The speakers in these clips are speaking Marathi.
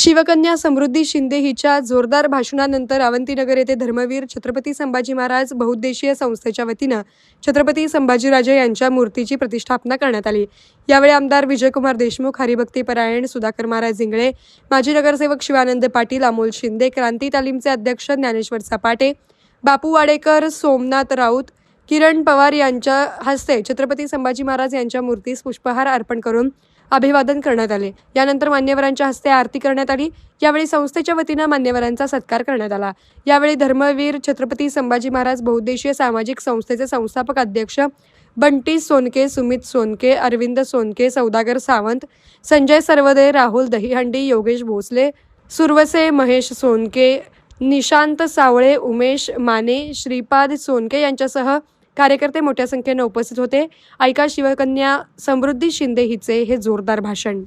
शिवकन्या समृद्धी शिंदे हिच्या जोरदार भाषणानंतर अवंतीनगर येथे धर्मवीर छत्रपती संभाजी महाराज बहुउद्देशीय संस्थेच्या वतीनं छत्रपती संभाजीराजे यांच्या मूर्तीची प्रतिष्ठापना करण्यात आली. यावेळी आमदार विजयकुमार देशमुख हरिभक्ती परायण सुधाकर महाराज जिंगळे माजी नगरसेवक शिवानंद पाटील अमोल शिंदे क्रांती तालीमचे अध्यक्ष ज्ञानेश्वर सपाटे बापू वाडेकर सोमनाथ राऊत किरण पवार यांच्या हस्ते छत्रपती संभाजी महाराज यांच्या मूर्तीस पुष्पहार अर्पण करून अभिवादन करण्यात आले. यानंतर मान्यवरांच्या हस्ते आरती करण्यात आली. यावेळी संस्थेच्या वतीनं मान्यवरांचा सत्कार करण्यात आला. यावेळी धर्मवीर छत्रपती संभाजी महाराज बहुद्देशीय सामाजिक संस्थेचे संस्थापक अध्यक्ष बंटी सोनके सुमित सोनके अरविंद सोनके सौदागर सावंत संजय सर्वदे राहुल दहीहंडी योगेश भोसले सुरवसे महेश सोनके निशांत सावळे उमेश माने श्रीपाद सोनके यांच्यासह कार्यकर्ते मोठ्या संख्येने उपस्थित होते. ऐका शिवकन्या समृद्धी शिंदे हिचे हे जोरदार भाषण.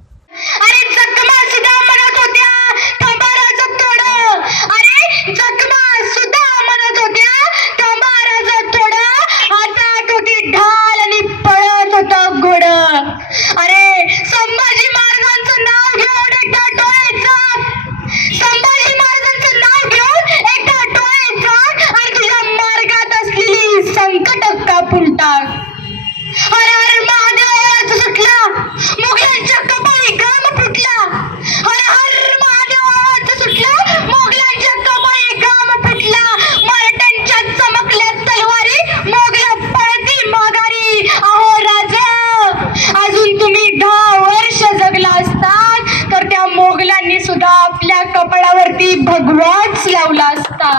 मोगलांनी सुद्धा आपल्या कपाळावरती भगवाच लावला असता.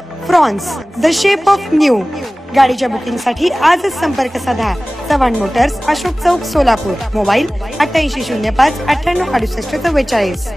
Fronx the shape of new. गाडीच्या बुकिंगसाठी आजच संपर्क साधा. चव्हाण मोटर्स अशोक चौक सोलापूर. मोबाईल अठ्ठ्याऐंशी शून्य पाच अठ्ठ्याण्णव अडुसष्ट चव्वेचाळीस.